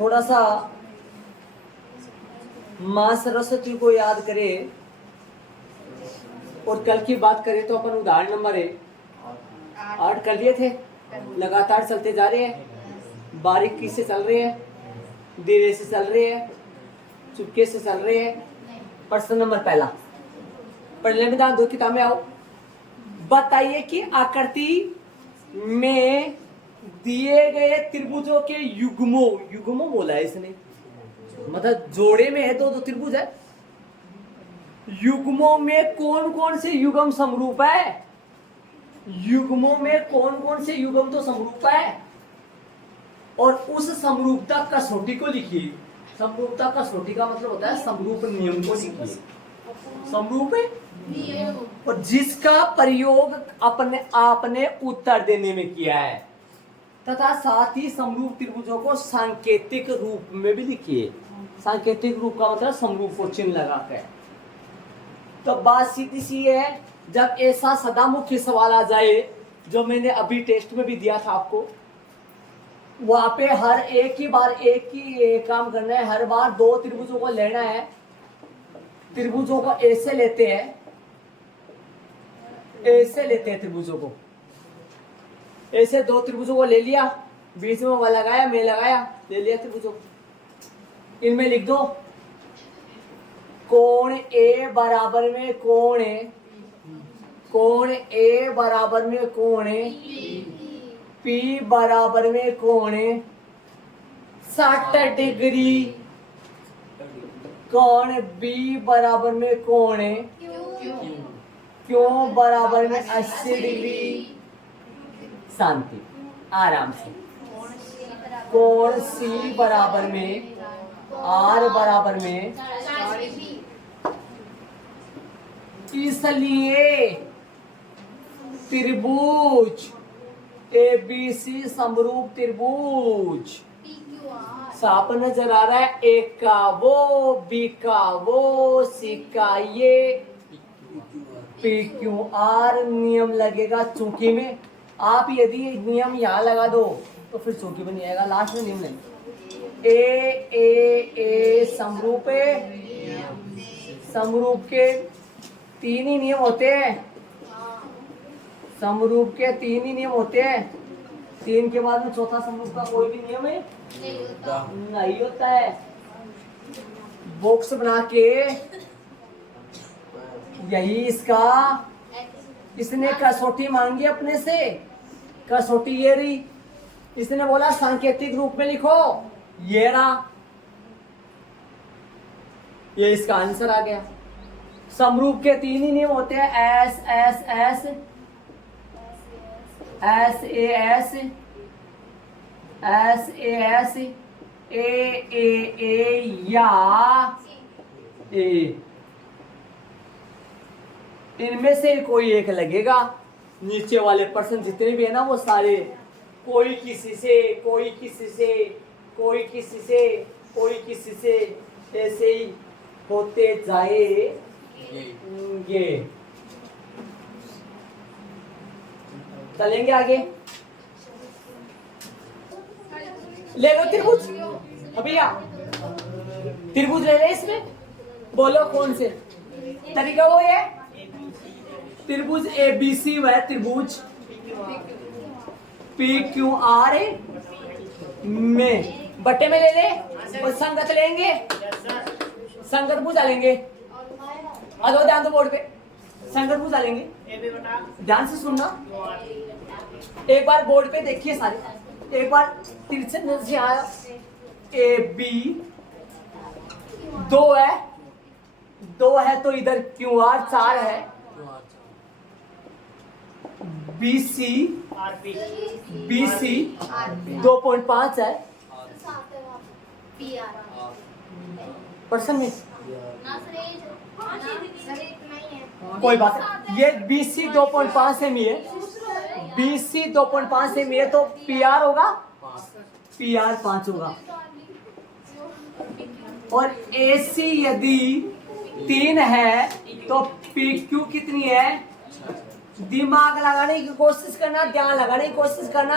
थोड़ा सा माँ सरस्वती को याद करें और कल की बात करें तो अपन उदाहरण नंबर 8 कर लिए थे। लगातार चलते जा रहे हैं, बारीकी से चल रहे हैं, धीरे से चल रहे हैं, चुपके से चल रहे हैं। प्रश्न नंबर पहला, पढ़ने में दो किताबें आओ। बताइए कि आकृति में दिए गए त्रिभुजों के युग्मों, युग्मों बोला है इसने, मतलब जोड़े में है दो त्रिभुज है, युग्मों में कौन कौन से युग्म समरूप है? युग्मों में कौन कौन से युग्म तो समरूप है और उस समरूपता कसौटी को लिखिए। समरूपता कसौटी का मतलब होता है समरूप नियम को लिखिए। समरूप है और जिसका प्रयोग अपने आपने उत्तर देने में किया है, तथा साथ ही समरूप त्रिभुजों को सांकेतिक रूप में भी लिखिए। सांकेतिक रूप का मतलब समरूप को चिन्ह लगा कर। तो बात सीधी सी है, जब ऐसा सदा मुख्य सवाल आ जाए जो मैंने अभी टेस्ट में भी दिया था आपको, वहां पे हर एक ही बार एक ही काम करना है। हर बार दो त्रिभुजों को लेना है, त्रिभुजों को ऐसे लेते हैं, ऐसे लेते हैं त्रिभुजों को, ऐसे दो त्रिभुजों को ले लिया, बीच में वो लगाया, मैं लगाया, ले लिया त्रिभुजों। इनमें लिख दो कोण ए बराबर में कोण है, कोण ए बराबर में कोण है, पी बराबर में कोण है 60 डिग्री, कोण बी बराबर में कोण है क्यों बराबर में 80 डिग्री। शांति, आराम से। कोण सी बराबर में आर बराबर में, इसलिए त्रिभुज ABC समरूप त्रिभुज। साफ नजर आ रहा है, ए का वो, बी का वो, सी का ये, PQR नियम लगेगा चौकी में। आप यदि नियम यहाँ लगा दो तो फिर चौकी में नहीं आएगा, लास्ट में नियम नहीं। ए समरूप है, समरूप के तीन ही नियम होते हैं, समरूप के तीन ही नियम होते हैं। तीन के बाद में चौथा समरूप का कोई भी नियम है नहीं होता है। बॉक्स बना के यही इसका, इसने कसौटी मांगी अपने से, कसौटी ये रही, इसने बोला सांकेतिक रूप में लिखो, ये रहा, ये इसका आंसर आ गया। समरूप के तीन ही नियम होते हैं, S S S, S A S, S A S, A या ए। इनमें से कोई एक लगेगा। नीचे वाले पर्सन जितने भी है ना, वो सारे कोई किसी से, कोई किसी से, कोई किसी से, कोई किसी से, ऐसे ही होते जाएंगे। चलेंगे आगे। ले लो त्रिभुज, अभी त्रिभुज ले ले, इसमें बोलो कौन से तरीका वो है। त्रिभुज ABC वह त्रिभुज PQR में बट्टे में ले ले और संगत लेंगे, संगत भुजा लेंगे। आ जाओ ध्यान दो बोर्ड पे, संगत भुजा लेंगे, ध्यान से सुनना। एक बार बोर्ड पे देखिए सारे, एक बार तिरछे नजर से आया। AB दो है तो इधर QR 4 है, BC 2.5 है पर्सन में, कोई बात नहीं। ये BC 2.5 सेमी है, BC 2.5 सेमी है तो PR होगा, PR 5 होगा। और AC यदि 3 है तो PQ कितनी है? दिमाग लगाने की कोशिश करना, ध्यान लगाने की कोशिश करना।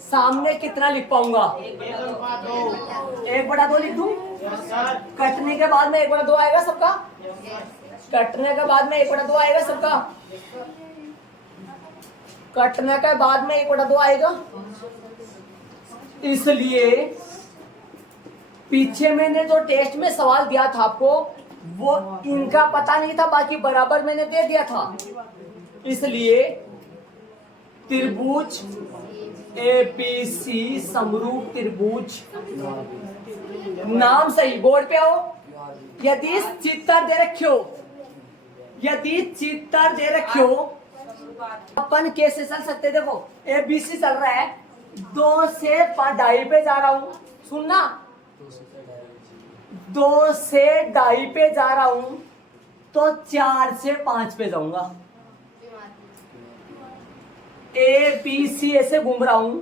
सामने कितना लिख पाऊंगा? 1/2 लिख दूं? कटने के बाद में 1/2 आएगा सबका? कटने के बाद में 1/2 आएगा सबका? कटने के बाद में 1/2 आएगा। इसलिए पीछे मैंने जो टेस्ट में सवाल दिया था आपको, वो इनका पता नहीं था, बाकी बराबर मैंने दे दिया था। इसलिए त्रिभुज एबीसी समरूप त्रिभुज, नाम सही बोर्ड पे आओ। यदि चित्र दे रखियो, यदि चित्र दे रखियो, अपन कैसे चल सकते? देखो एबीसी चल रहा है, 2 से 2.5 पे जा रहा हूं, सुनना, 2 से 2.5 पे जा रहा हूं, तो 4 से 5 पे जाऊंगा। ए बी सी ऐसे घूम रहा हूं,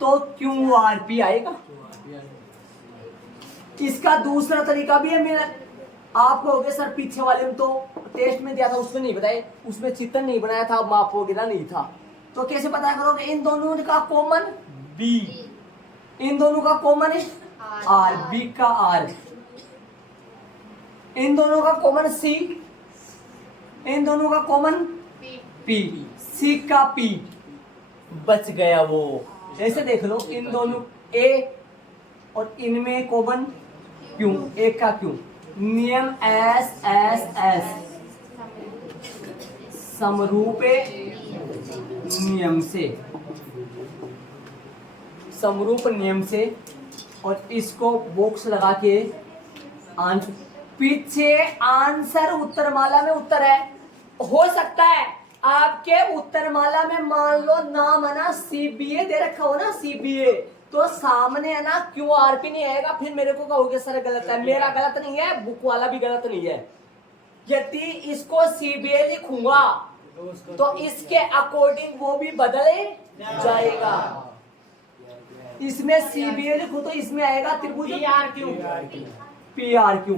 तो क्यू आर पी आएगा। इसका दूसरा तरीका भी है, मेरा आप कहोगे सर पीछे वाले में तो टेस्ट में दिया था, उसमें नहीं बताए, उसमें चित्र नहीं बनाया था, माप वगैरह नहीं था, तो कैसे पता करोगे? इन दोनों का कॉमन बी, इन दोनों का कॉमन है आर, बी का आर, इन दोनों का कॉमन सी, इन दोनों का कॉमन पी, सी का पी, बच गया वो। ऐसे देख लो, इन दोनों ए और इनमें कॉमन क्यू, ए का क्यू। नियम एस एस एस, समरूपे नियम से, समरूप नियम से, और इसको बॉक्स लगा के आंसर, पीछे आंसर उत्तरमाला में उत्तर है। हो सकता है आपके उत्तरमाला में मान लो नाम है ना सीबीए दे रखा हो ना, सीबीए, तो सामने है ना क्यूआरपी नहीं आएगा, फिर मेरे को कहोगे सर गलत है। मेरा गलत नहीं है, बुक वाला भी गलत नहीं है। यदि इसको सीबीए लिखूंगा तो इसके अकॉर्डिंग वो भी बदले जाएगा। इसमें सीबीए लिखूं तो इसमें आएगा त्रिभुज पीआरक्यू।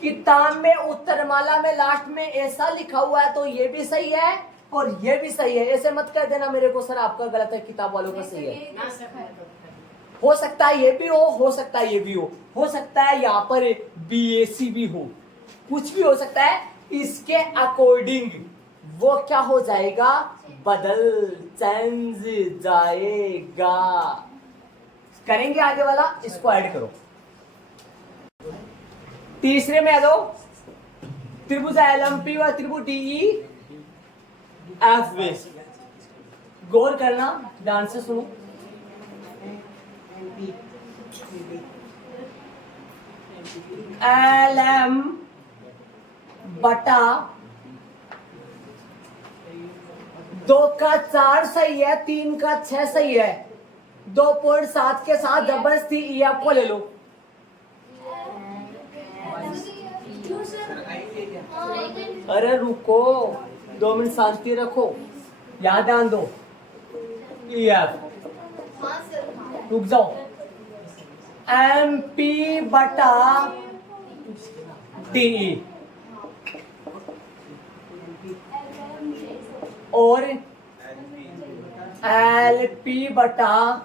किताब में उत्तरमाला में लास्ट में ऐसा लिखा हुआ है, तो ये भी सही है और ये भी सही है। ऐसे मत कर देना मेरे को सर आपका गलत है, किताब वालों का सही है। हो सकता है ये भी हो सकता है ये भी हो सकता है यहाँ पर बीएसी भी हो, कुछ भी हो सकता है। इसके अकॉर्डिंग वो क्या हो जाएगा? बदल, चेंज जाएगा। करेंगे आगे वाला, इसको ऐड करो। तीसरे में आ जाओ, त्रिभुज एलएमपी व त्रिभुज डीई एफ बेस। गौर करना, ध्यान से सुनो। एलएम बटा 2 का 4 सही है, 3 का 6 सही है, 2.7 के साथ जबरदस्ती ई आपको ले लो। अरे रुको, 2 मिनट शांति रखो, याद ध्यान दो। ई एफ, रुक जाओ। एम पी बटा डी और एल पी बटा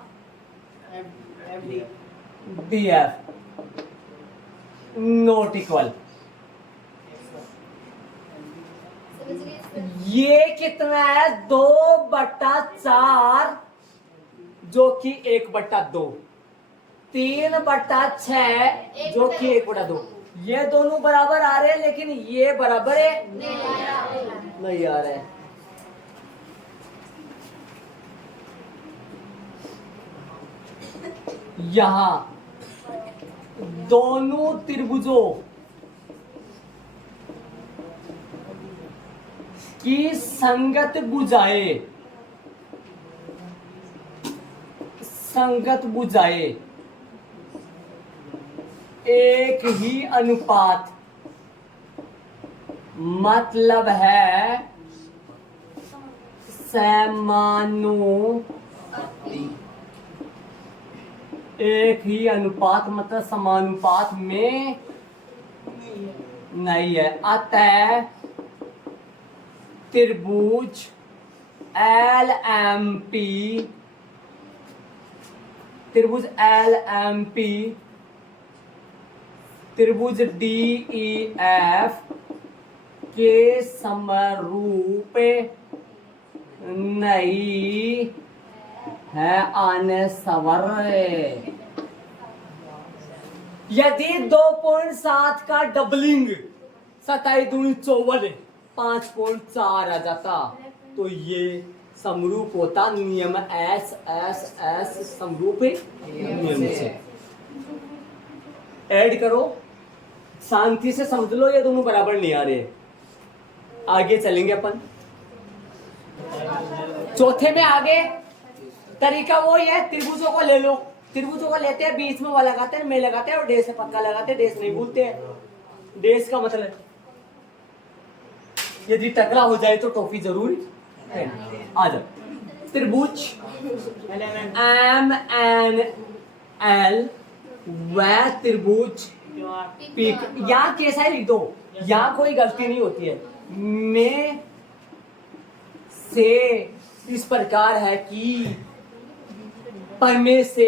डी एफ नॉट इक्वल। ये कितना है? 2/4 जो कि 1/2, 3/6 जो कि 1/2। ये दोनों बराबर आ रहे हैं, लेकिन ये बराबर है नहीं आ रहे हैं। यहां दोनों त्रिभुजों की संगत भुजाएं, संगत भुजाएं एक ही अनुपात, मतलब है समानुपाती। एक ही अनुपात मतलब समानुपात में नहीं है। अतः त्रिभुज एल एम पी त्रिभुज एल एम पी, त्रिभुज डी ई एफ के समरूप नहीं है आनसवर। यदि 2.7 का डबलिंग 27 दूनी 54 5.4 आ जाता तो ये समरूप होता नियम एस एस एस समरूप नियम से। ऐड करो, शांति से समझ लो, ये दोनों बराबर नहीं आ रहे। आगे चलेंगे अपन चौथे में। आगे तरीका वो ही है, त्रिभुजों को ले लो, त्रिभुजों को लेते हैं, बीच में वो लगाते हैं, में लगाते हैं और डेस से पक्का लगाते हैं, डेस नहीं भूलते हैं। डेस का मतलब यदि टकरा हो जाए तो टॉफी जरूर है। आ जाओ, त्रिभुज एम एन एल व त्रिभुज पी, यहाँ कैसा ही लिख दो, यहाँ कोई गलती नहीं होती है। में से इस प्रकार है कि परमे से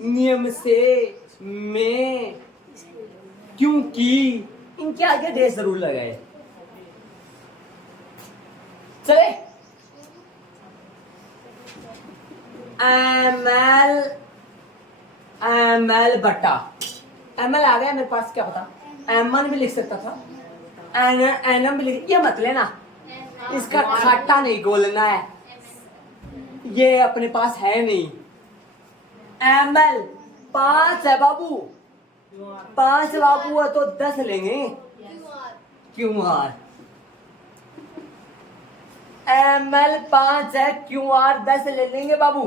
नियम से में, क्योंकि इनके आगे डेस जरूर लगाए। चले, एमएल एमएल बटा एमएल आ गया मेरे पास, क्या पता एमएन भी लिख सकता था, एनएम भी लिख, ये मत लेना, इसका खाटा नहीं गोलना है, ये अपने पास है नहीं। एमएल 5 है बाबू, 5 बाबू है तो 10 लेंगे। क्यों आर एमएल 5 है, क्यों आर 10 ले लेंगे बाबू।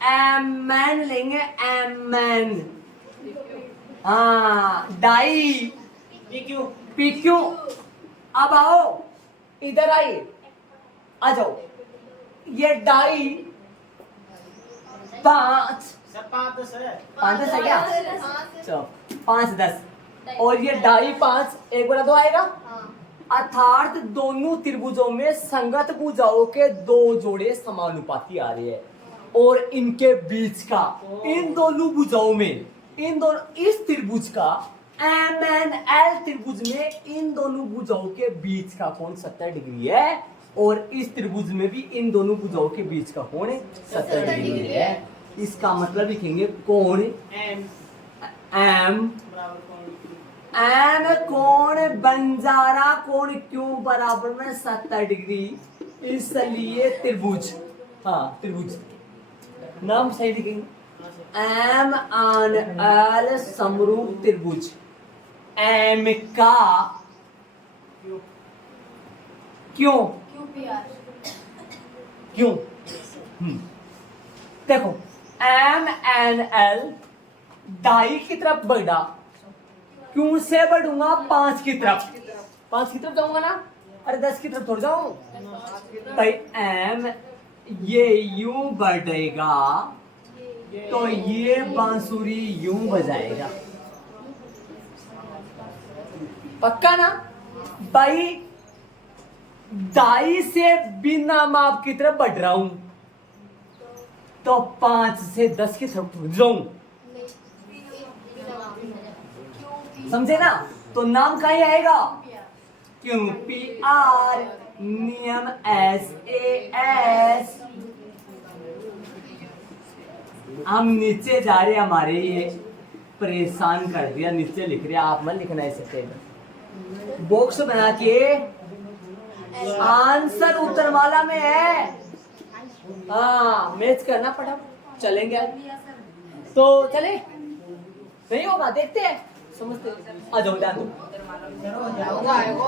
एमएन लेंगे, एमएन, हाँ डाई पीक्यू। अब आओ इधर आइए, आ जाओ, ये डाई 5 5 है क्या, चलो 5 10 और ये डाई 5 एक बड़ा 2 आएगा। अर्थात दोनों त्रिभुजों में संगत भुजाओं के 2 जोड़े समानुपाती आ रहे हैं और इनके बीच का, इन दोनों भुजाओं में, इन दोनों, इस त्रिभुज का एम एन एल त्रिभुज में इन दोनों भुजाओं के बीच का कोण 70 डिग्री है और इस त्रिभुज में भी इन दोनों भुजाओं के बीच का कोण 70 डिग्री है। इसका मतलब लिखेंगे कोण एम एम कोण बंजारा कोण क्यों बराबर में 70 डिग्री, इसलिए त्रिभुज, हाँ त्रिभुज नाम सही लिखेंगे, एम आन एल समरूप त्रिभुज। एम का क्यों क्यों देखो, एम एन एल डाई की तरफ बढ़ा, क्यों से बढ़ूंगा 5 की तरफ, 5 की तरफ जाऊंगा ना, अरे 10 की तरफ थोड़ जाऊं भाई। एम ये यूं बढ़ेगा तो ये बांसुरी यूं बजाएगा, पक्का ना भाई। दाई से बिना माप की तरफ बढ़ रहा हूं तो 5 से 10 की तरफ उठ जाऊं, समझे ना। तो नाम का ही आएगा क्यों, पी आर नियम एस ए एस। हम नीचे जा रहे, हमारे ये परेशान कर दिया, नीचे लिख रहे, आप मत लिखना इसे, बॉक्स बना के आंसर उत्तरमाला में है, हाँ मैच करना पड़ा। चलेंगे तो चले, नहीं होगा देखते हैं, समझते, आ जाओ, ध्यान दो,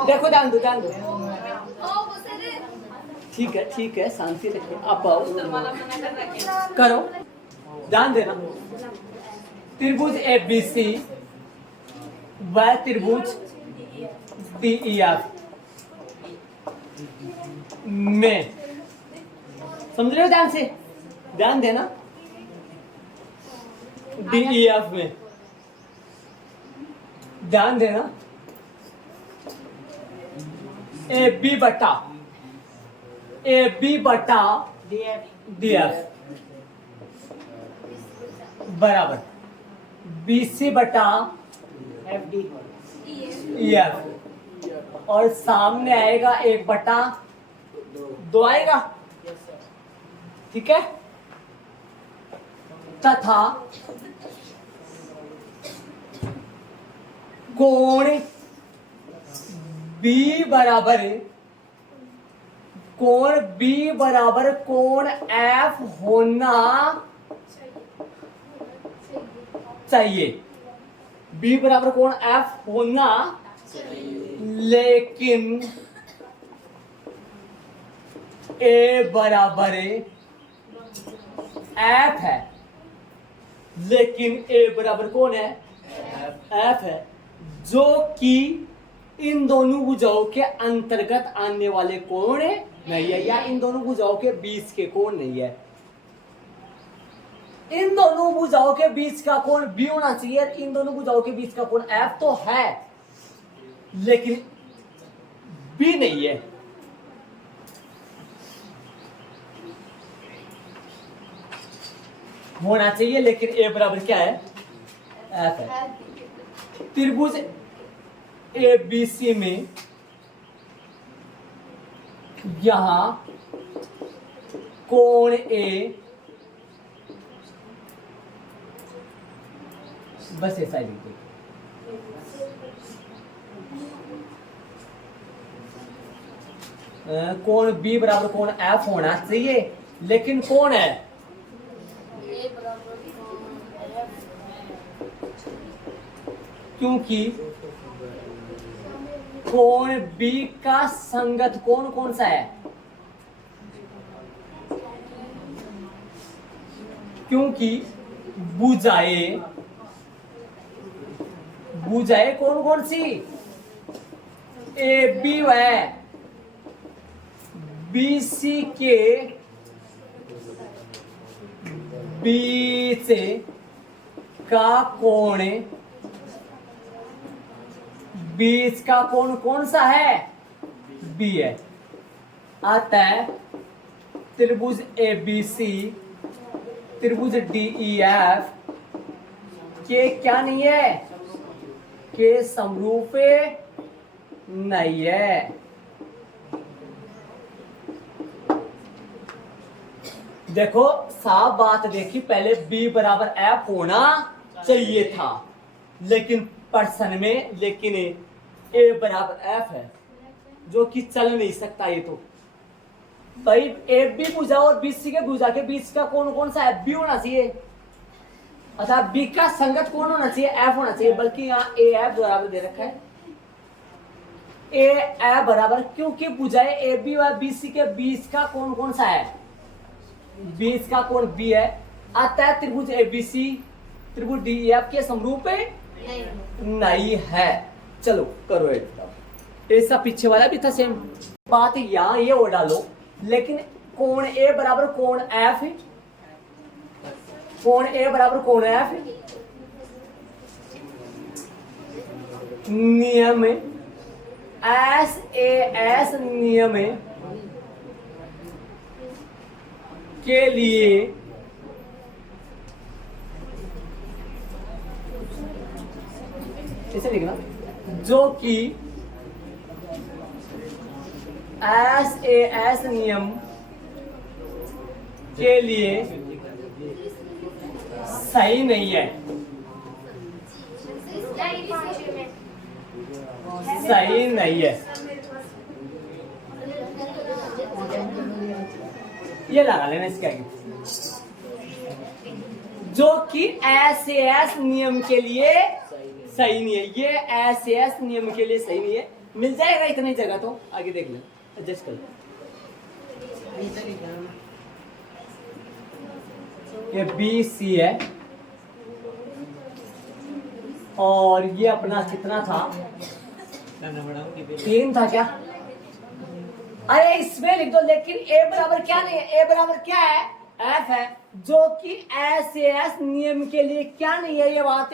देखो ध्यान दो, ध्यान दो, ठीक है शांति रखिए, आप आओ करो, ध्यान देना। त्रिभुज ए बी सी व त्रिभुज डी ई एफ में, समझ रहे हो, ध्यान से ध्यान देना। डी ई एफ में ध्यान देना, ए बी बटा डी एफ बराबर BC बटा FD EF और सामने आएगा 1 बटा 2 आएगा, ठीक है। तथा कोण B बराबर कोण F होना चाहिए। B बराबर कोण F होना, लेकिन A बराबर F है, लेकिन A बराबर कौन है? F है, जो कि इन दोनों भुजाओं के अंतर्गत आने वाले कोण नहीं है, या इन दोनों भुजाओं के बीच के कोण नहीं है। इन दोनों भुजाओं के बीच का कोण B होना चाहिए, इन दोनों भुजाओं के बीच का कोण F तो है, लेकिन B नहीं है। होना चाहिए, लेकिन A बराबर क्या है? F है। त्रिभुज ABC में यहां कोण A, बस ऐसा ही लिखो, कोण B बराबर कोण F होना चाहिए, लेकिन कौन है? क्योंकि कोण B का संगत कोण कौन सा है? क्योंकि भुजाएं कौन कौन सी? AB है, BC के बीच का कोण, बीच का कोण कौन सा है? B है। अतः त्रिभुज ABC, त्रिभुज DEF के क्या नहीं है? के समरूप नहीं है। देखो साफ बात देखी, पहले B बराबर F होना चाहिए था, लेकिन प्रश्न में A बराबर F है, जो कि चल नहीं सकता। ये तो भाई AB भुजा और BC के भुजा के बीच का कोण कौन सा है? B होना चाहिए, अर्थात B का संगत कोण होना चाहिए F होना चाहिए, बल्कि यहाँ AF बराबर दे रखा है। AF बराबर, क्योंकि भुजाएं AB और BC के बीच का कोण कौन सा है? बीच का कोण B है। अतः त्रिभुज ABC त्रिभुज DEF के समरूप नहीं है। चलो करो ऐसा, पीछे वाला भी था सेम बात, यहाँ ये और डालो, लेकिन कोण A बराबर कोण F, कोण A बराबर कोण F, नियम SAS नियम के लिए इसे लिखना, जो कि SAS नियम के लिए सही नहीं है, सही नहीं है। ये लगा लेना इसका, जो कि SAS नियम के लिए सही नहीं है। ये SAS नियम के लिए सही नहीं है। मिल जाएगा इतनी जगह, तो आगे देख ले, एडजस्ट कर। ये BC है, और ये अपना कितना था? 3 था क्या? अरे इसमें लिख दो, लेकिन A बराबर क्या नहीं है? A बराबर क्या है? F है, जो कि SAS नियम के लिए क्या नहीं है? ये बात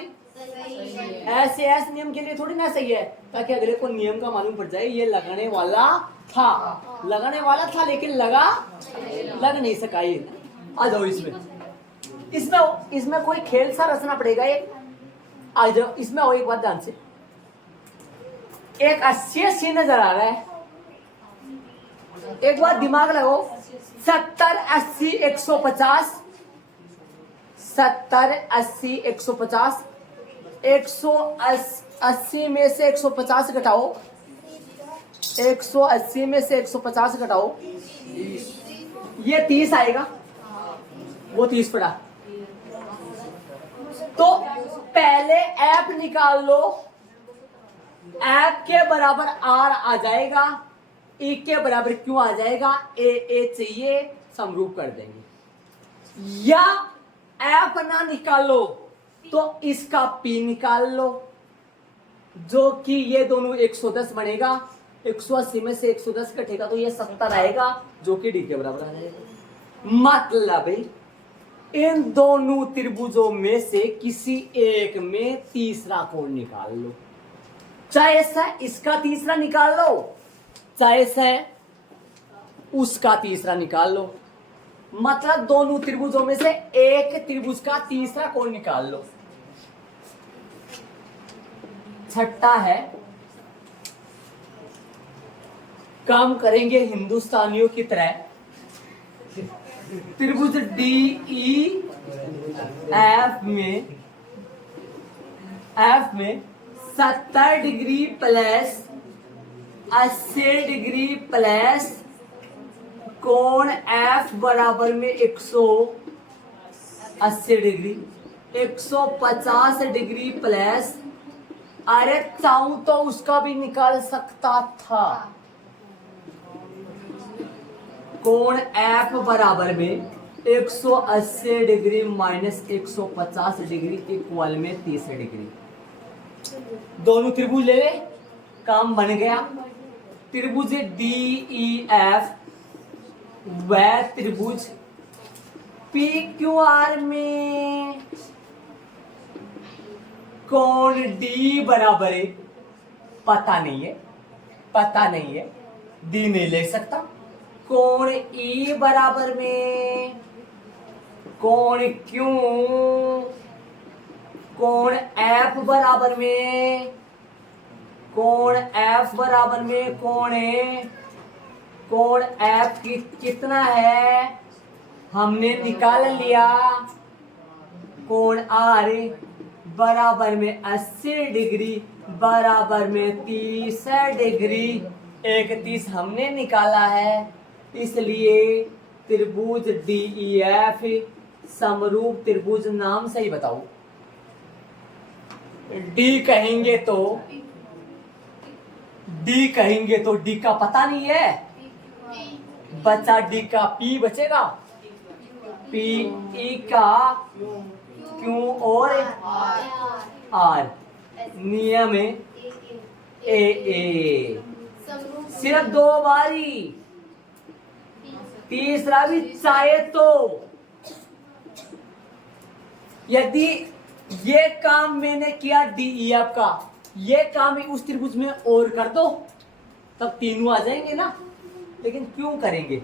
SAS नियम के लिए थोड़ी ना सही है, ताकि अगले को नियम का मालूम पड़ जाए। ये लगने वाला था, लेकिन लग नहीं सका। ये आ जाओ इसमें, इसमें कोई खेल सा रचना पड़ेगा। ये आ जाओ, इसमें और एक बात ध्यान से, एक 80 नजर आ रहा है, एक बात दिमाग लगाओ, 70 80 150, 70 80 150, 180 में से 150 घटाओ, 180 में से 150 घटाओ, ये 30 आएगा, वो 30 पड़ा। तो पहले ऐप निकाल लो, ऐप के बराबर आर आ जाएगा, ई के बराबर क्यों आ जाएगा, ए चाहिए, समरूप कर देंगे। या ऐप ना निकालो तो इसका पी निकाल लो, जो कि ये दोनों 110 बनेगा, 180 में से 110 कटेगा तो ये 70 आएगा, जो कि डी के बराबर आ जाएगा। मतलब इन दोनों त्रिभुजों में से किसी एक में तीसरा कोण निकाल लो, चाहे ऐसा इसका तीसरा निकाल लो, चाहे ऐसा उसका तीसरा निकाल लो। मतलब दोनों त्रिभुजों में से एक त्रिभुज का तीसरा कोण निकाल लो। छठा है, काम करेंगे हिंदुस्तानियों की तरह, त्रिभुज डी ई एफ में 70 डिग्री प्लस 80 डिग्री प्लस कोण एफ बराबर में 180 डिग्री, 150 डिग्री प्लस, अरे चाहूं तो उसका भी निकाल सकता था, कोण एफ बराबर में 180 डिग्री माइनस 150 डिग्री इक्वल में 30 डिग्री। दोनों त्रिभुज ले ले, काम बन गया। त्रिभुज डी ई एफ वह त्रिभुज पी क्यू आर में कोण डी बराबर है, पता नहीं है, डी नहीं ले सकता। कोण ई बराबर में कोण क्यू, कोण एफ बराबर में कोण एफ की कितना है हमने निकाल लिया, कोण आर बराबर में 80 डिग्री बराबर में 30 डिग्री, 31 हमने निकाला है। इसलिए त्रिभुज डी ई एफ समरूप त्रिभुज। नाम सही बताओ, डी कहेंगे तो डी का पता नहीं है, बचा डी का पी बचेगा, पी ई का क्यू और आर, नियम ए सिर्फ 2 बारी, तीसरा भी चाहे तो। यदि ये काम मैंने किया डीईएफ का, ये काम उस त्रिभुज में और कर दो, तब तीनों आ जाएंगे ना, लेकिन क्यों करेंगे,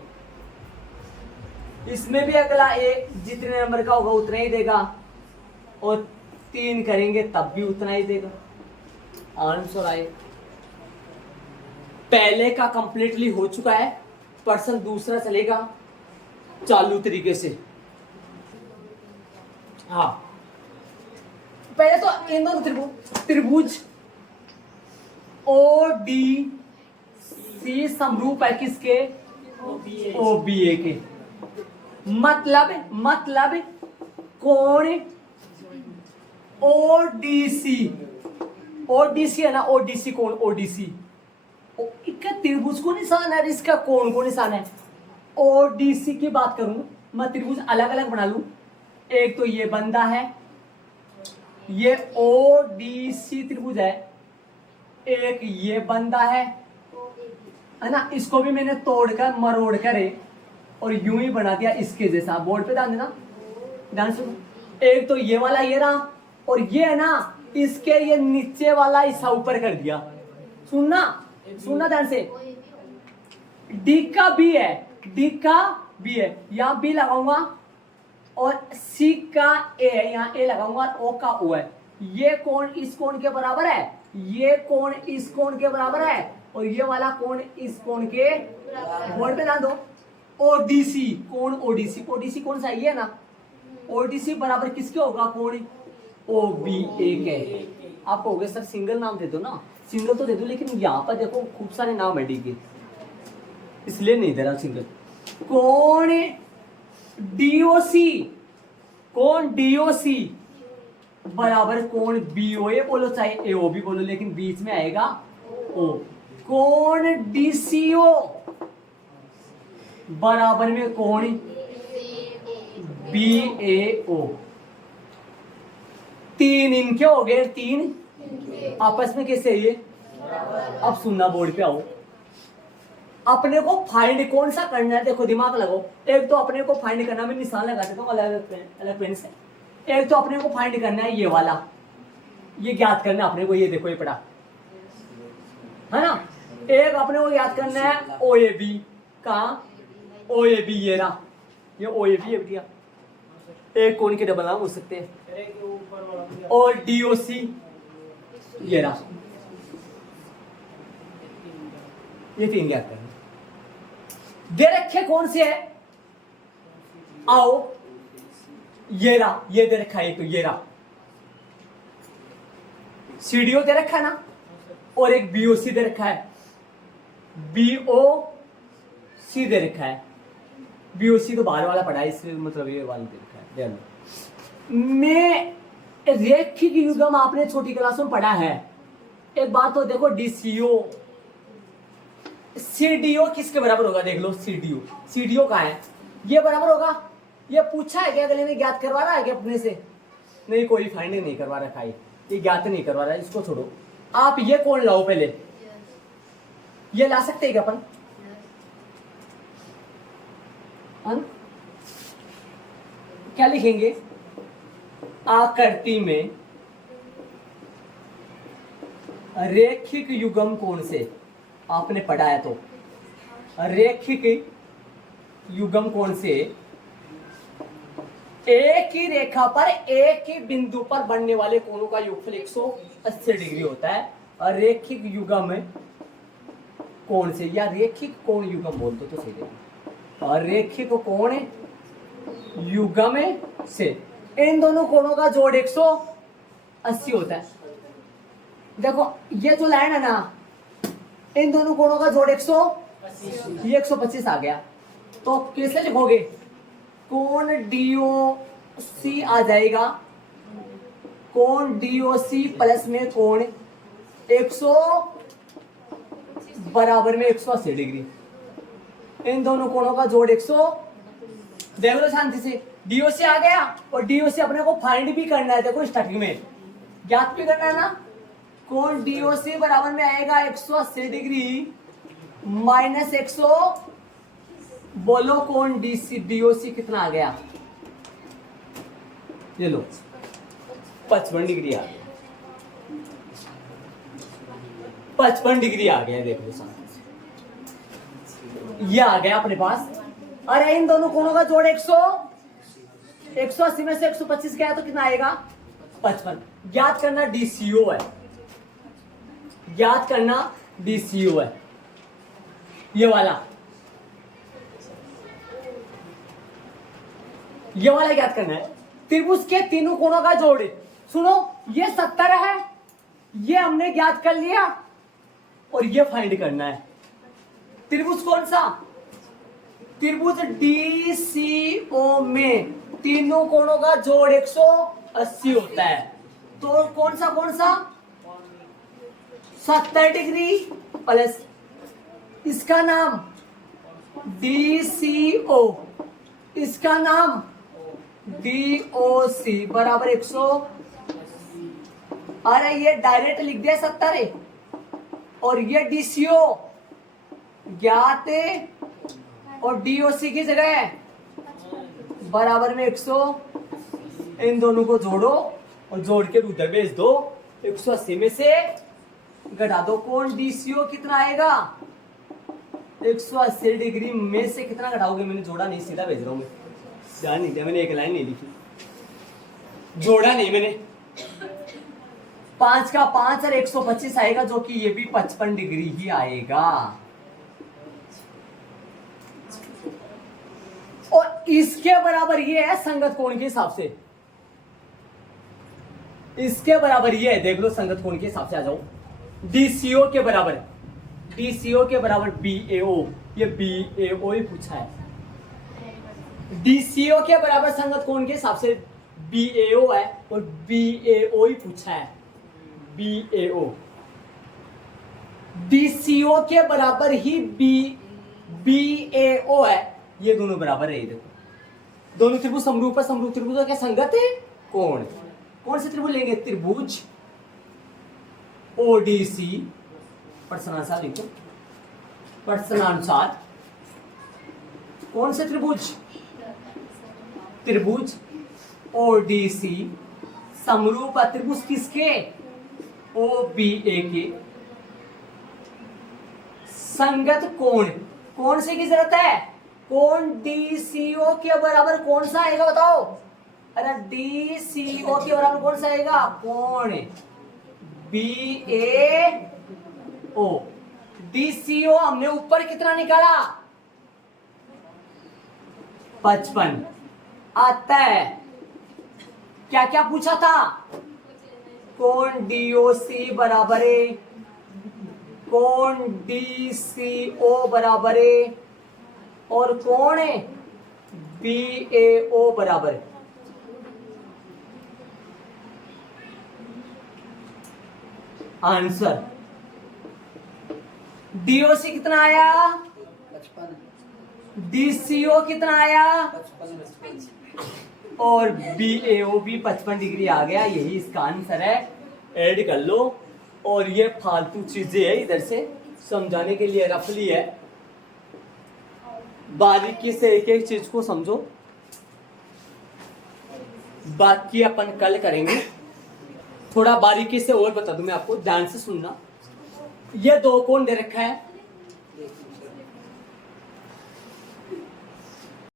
इसमें भी अगला ए जितने नंबर का होगा उतना ही देगा, और 3 करेंगे तब भी उतना ही देगा। आंसर आए, पहले का कंप्लीटली हो चुका है, पर्सन दूसरा चलेगा चालू तरीके से। हाँ, पहले तो इन दोनों त्रिभुज ओ डी सी समरूप है किसके, ओबीए के। मतलब कोण ओडीसी है ना, ओडीसी कोण ओडीसी, इसका त्रिभुज को निशान है, इसका कोण को निशान है। ओडीसी की बात करूं मैं, त्रिभुज अलग अलग बना लूं, एक तो ये बंदा है, ये ओडीसी त्रिभुज है, एक ये बंदा है ना, इसको भी मैंने तोड़कर मरोड़ कर और यूं ही बना दिया इसके जैसा। बोर्ड पे ध्यान देना, ध्यान सुनो, एक तो ये वाला ये रहा, और ये है ना इसके ये नीचे वाला हिस्सा ऊपर कर दिया। सुनना ध्यान से, डी का बी है, यहां बी लगाऊंगा, और सी का ए है, यहाँ ए लगाऊंगा, ओ का ओ है, ये कोण इस कोण के बराबर है, ये कोण इस कोण के बराबर है, और ये वाला कोण इस कोण के बोर्ड पे ध्यान दो। ओडीसी कोण, ओडीसी, ओडीसी कौन सा ये ना, ओडीसी बराबर किसके होगा, कोण ओ बी ए के। आप कहोगे सर सिंगल नाम दे दो ना, सिंगल तो दे दो, लेकिन यहाँ पर देखो खूब सारे नाम है डी के, इसलिए नहीं दे रहा सिंगल। कोण डीओसी, कोण डीओसी बराबर कोण बीओए बोलो चाहे एओ भी बोलो, लेकिन बीच में आएगा ओ। कोण डीसीओ बराबर में कोण बीएओ। तीन इनके हो गए, तीन आपस में कैसे ये। अब सुनना, बोर्ड पे आओ, अपने को फाइंड कौन सा करना है, देखो दिमाग लगाओ। एक तो अपने को फाइंड करना, मैं निशान लगा देता हूँ अलग पेन से। एक तो अपने को फाइंड करना है ये वाला, ये ज्ञात करना है अपने को, ये देखो ये पड़ा है ना। एक अपने को याद करना है ओ ए बी का, ओ ए बी ये रहा, ये ओ ए बी है भैया, एक कोण के डबल नाम हो सकते हैं, और डीओसी ये रहा, ये तीन ज्ञात करना। दे रखे कौन से है, आओ ये रहा, ये दे रखा है, तो ये रहा सीडीओ दे रखा है ना, और एक बीओसी दे रखा है, बीओ सी दे रखा है, बीओसी तो बाहर वाला पढ़ा है, इसलिए मतलब ये वाला दे रखा है। मैं रेखिक युग्म आपने छोटी क्लास में पढ़ा है। एक बात तो देखो, डीसीओ सीडीओ किसके बराबर होगा, देख लो सीडीओ, सीडीओ कहाँ है, ये बराबर होगा। ये पूछा है क्या अगले में, ज्ञात करवा रहा है क्या अपने से, नहीं कोई फाइंडिंग नहीं करवा रखा है, ये ज्ञात नहीं करवा रहा है, इसको छोड़ो। आप ये कौन लाओ पहले, ये ला सकते हैं क्या अपन, क्या लिखेंगे, आकृति में रेखिक युग्म कौन से, आपने पढ़ा है तो, रेखिक युग्म कौन से, एक ही रेखा पर एक ही बिंदु पर बनने वाले कोणों का योगफल 180 डिग्री होता है। और रेखिक युग्म कौन से, या रेखिक कोण युग्म बोल दो तो सही रहेगा। और रेखिक कोण युग्म से इन दोनों कोणों का जोड़ 180 होता है। देखो ये जो लाइन है ना, इन दोनों कोणों का जोड़ 180, ये 125 आ गया, तो कैसे लिखोगे, कोण डीओसी आ जाएगा, कोण डीओसी प्लस में कोण 100 बराबर में 180 डिग्री, इन दोनों कोणों का जोड़ 100। देख लो शांति से, डीओसी आ गया, और डीओसी अपने को फाइंड भी करना है, देखो स्टार्टिंग में ज्ञात भी करना है ना। कोण डीओसी बराबर में आएगा 180 डिग्री माइनस 100, बोलो कोण डीसी डीओसी कितना आ गया, ये लो 55 डिग्री आ गया, 55 डिग्री आ गया, देख लो सामने, ये आ गया अपने पास। अरे इन दोनों कोणों का जोड़ 180 में से 125 गया तो कितना आएगा, 55। ज्ञात करना डीसीओ है, ज्ञात करना डीसीओ है, ये वाला ज्ञात करना है। त्रिभुज के तीनों कोणों का जोड़, सुनो ये 70 है, ये हमने ज्ञात कर लिया, और ये फाइंड करना है। त्रिभुज कौन सा, त्रिभुज डीसीओ में तीनों कोणों का जोड़ 180 होता है, तो कौन सा 70 डिग्री प्लस इसका नाम डीसीओ, इसका नाम डीओसी बराबर 100। अरे ये डायरेक्ट लिख दिया 70, और ये डीसीओ ज्ञात और डीओसी की जगह बराबर में 100। इन दोनों को जोड़ो और जोड़ के उधर भेज दो, 180 में से घटा दो, कोण डीसीओ कितना आएगा, 180 डिग्री में से कितना घटाओगे, मैंने जोड़ा नहीं, सीधा भेज रहा हूँ मैं, ध्यान नहीं दिया मैंने, एक लाइन नहीं लिखी। जोड़ा नहीं मैंने। 5 का 5 और 125 आएगा, जो कि ये भी 55 डिग्री ही आएगा। और इसके बराबर ये है संगत कोण के हिसाब से, इसके बराबर ये है, देख लो संगत कोण के हिसाब से आ जाओ। डीसीओ के बराबर, डीसीओ के बराबर बीएओ, ये बीएओ ही पूछा है। डीसीओ के बराबर संगत कोण के हिसाब से बीएओ है, और बीएओ ही पूछा है, बीएओ। डीसीओ के बराबर ही बीएओ है, ये दोनों बराबर है। ये देखो दोनों त्रिभुज समरूप है, समरूप त्रिभुज क्या संगत है कोण। कौन से त्रिभुज लेंगे, त्रिभुज ओडीसी, प्रश्नानुसार लिखो, प्रश्नानुसार कौन से त्रिभुज, त्रिभुज ओडीसी समरूप त्रिभुज किसके, ओबीए के संगत कोण। कौन से की जरूरत है, कोण डीसीओ के बराबर कौन सा आएगा बताओ। अरे डीसीओ के बराबर कौन सा आएगा, कोण बीएओ। डीसीओ हमने ऊपर कितना निकाला, 55 आता है। क्या क्या पूछा था, कोण डीओसी बराबर है, कोण डीसीओ बराबर है, और कोण है बीएओ बराबर है। आंसर डीओसी कितना आया, 55, डीसीओ कितना आया, 55, और बीएओ भी 55 डिग्री आ गया। यही इसका आंसर है, ऐड कर लो। और ये फालतू चीजें है, इधर से समझाने के लिए रफली है, बारीकी से एक एक चीज को समझो, बाकी अपन कल करेंगे। थोड़ा बारीकी से और बता दूं मैं आपको, ध्यान से सुनना। ये दो कोण दे रखा है,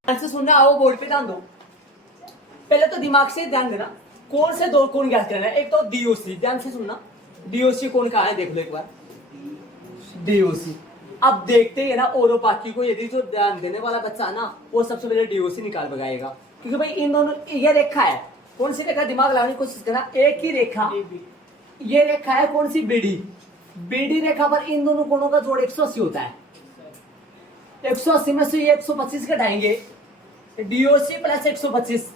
ध्यान से सुनना, आओ बोर्ड पे ध्यान दो। पहले तो दिमाग से ध्यान देना, कौन से दो कोण ज्ञात करना है। एक तो डीओसी, ध्यान से सुनना, डीओसी कोण कहाँ है देख लो एक बार, डीओसी। अब देखते हैं ना, और बाकी को यदि जो ध्यान देने वाला बच्चा है ना, वो सबसे पहले डीओसी निकाल लगाएगा, क्योंकि भाई इन दोनों, ये रेखा है, कौन सी रेखा, दिमाग लगाने की कोशिश करना। एक ही रेखा, ये रेखा है कौन सी, बीडी। बीडी रेखा पर इन दोनों कोणों का जोड़ 180 होता है। 180 में से ये 125 घटाएंगे, डीओसी प्लस 125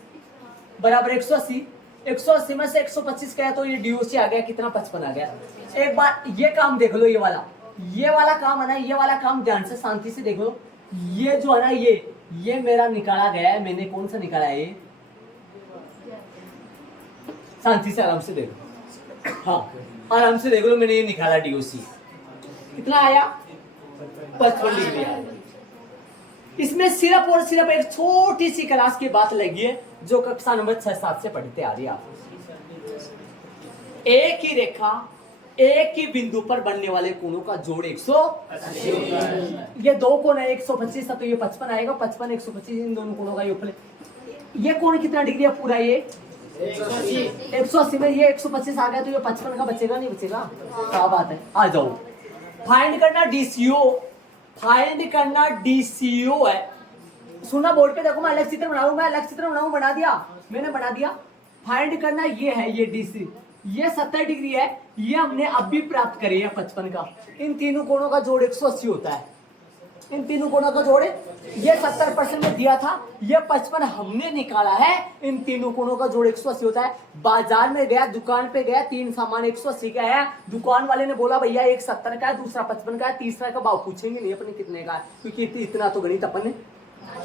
बराबर 180। 180 में से 125 क्या है, तो ये डीओसी आ गया कितना, 55 आ गया। एक बार ये काम देख लो, ये वाला काम है ना, ये वाला काम ध्यान से शांति से देख लो। ये जो है ना, ये मेरा निकाला गया है, मैंने कौन सा निकाला है, ये शांति से आराम से देखो, हाँ आराम से देख लो, मैंने ये निकाला डीओसी कितना आया, 55 डिग्री आया। इसमें सिर्फ और सिर्फ एक छोटी सी क्लास की बात लगी है, जो कक्षा नंबर 6-7 से पढ़ते आ रही है आप। एक ही रेखा, एक ही बिंदु पर बनने वाले कोणों का जोड़ 180। ये दो कोण है, 125 था तो ये 55 आएगा, 55 125 इन दोनों कोणों का योग। ये कोण कितना डिग्री है पूरा, ये 180 में ये 125 आ गया, तो ये 55 का बचेगा नहीं बचेगा, क्या बात है। आ जाओ, फाइंड करना डीसीओ, फाइंड करना डीसीओ है। सुना बोर्ड पे देखो, मैं अलग चित्र बनाऊं, मैं अलग चित्र बनाऊं, बना दिया मैंने, बना दिया। फाइंड करना ये है, ये डीसी, ये 70 डिग्री है, ये हमने अभी प्राप्त करी है 55 का। इन तीनों कोणों का जोड़ 180 होता है, इन तीनों कोणों का जोड़, ये 70% में दिया था, ये 55 हमने निकाला है। इन तीनों कोणों का जोड़ 180 होता है। बाजार में गया, दुकान पे गया, 3 सामान 180 का है, दुकान वाले ने बोला भैया एक 70 का है, दूसरा 55 का है, तीसरा का भाव पूछेंगे नहीं अपने कितने का है, क्योंकि इतना तो गणित अपन ने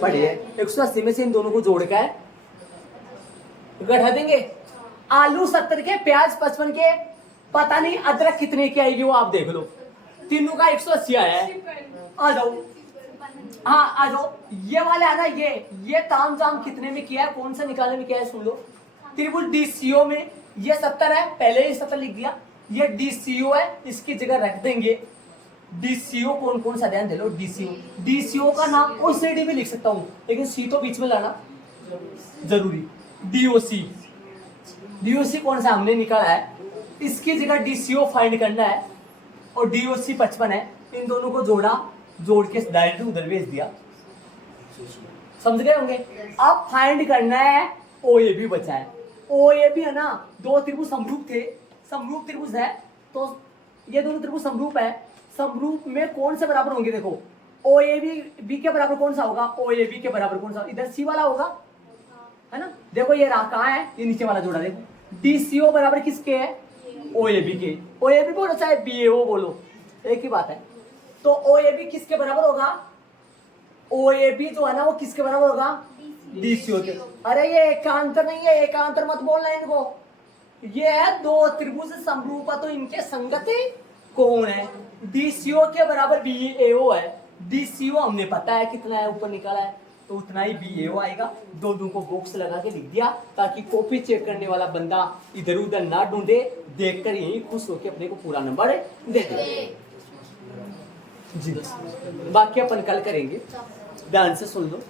पढ़ी है। 180 में से इन दोनों को जोड़ का है, घटा देंगे। आलू 70 के, प्याज 55 के, पता नहीं अदरक कितने की आएगी वो आप देख लो, तीनों का 180 आया है। आ जाओ, हाँ आ जाओ, ये वाला है ना, ये ताम जाम कितने में किया है, कौन सा निकालने में किया है सुन लो। त्रिभुज डीसीओ में ये 70 है, पहले ही 70 लिख दिया, ये डीसीओ है, इसकी जगह रख देंगे डीसीओ। कौन सा ध्यान दे लो, डीसीओ का नाम और सीडी भी लिख सकता हूं, लेकिन सी तो बीच में लाना जरूरी। डीओसी डीओसी कौन सा हमने निकाला है, इसकी जगह डीसीओ फाइंड करना है और डीओसी 55 है, इन दोनों को जोड़ा, जोड़ के डायरेक्ट उधर भेज दिया। समझ गए होंगे। अब फाइंड करना है ओ ए बी बचा है। ओ ए बी है ना, दो त्रिभुज समरूप थे, समरूप त्रिभुज है, तो ये दोनों त्रिभुज समरूप है, समरूप में कौन से बराबर होंगे, देखो ओ ए बी के बराबर कौन सा होगा, ओ ए बी के बराबर कौन सा, इधर सी वाला होगा, है ना। देखो ये रहा कहाँ है, ये नीचे वाला जोड़ा, देखो डी सी ओ बराबर किसके है, ओ ए बी के। ओ ए बी बोलो चाहे बी ए ओ बोलो, एक ही बात है। तो ओ ए बी किसके बराबर होगा, ओ ए बी जो है ना वो किसके बराबर होगा, डी सी ओ के। अरे ये एकांतर नहीं है, एकांतर मत बोलना इनको, ये है दो त्रिभुज समरूप, तो इनके संगति कौन है, डी सी ओ के बराबर बी ए ओ है। डी सी ओ हमने पता है कितना है, ऊपर निकाला है, तो उतना ही बी ए ओ आएगा। दोनों को बॉक्स लगा के लिख दिया, ताकि कॉपी चेक करने वाला बंदा इधर उधर ना ढूंढे, देखकर यही खुश होकर अपने को पूरा नंबर दे दे। जी बाकी अपन कल करेंगे, ध्यान से सुन लो।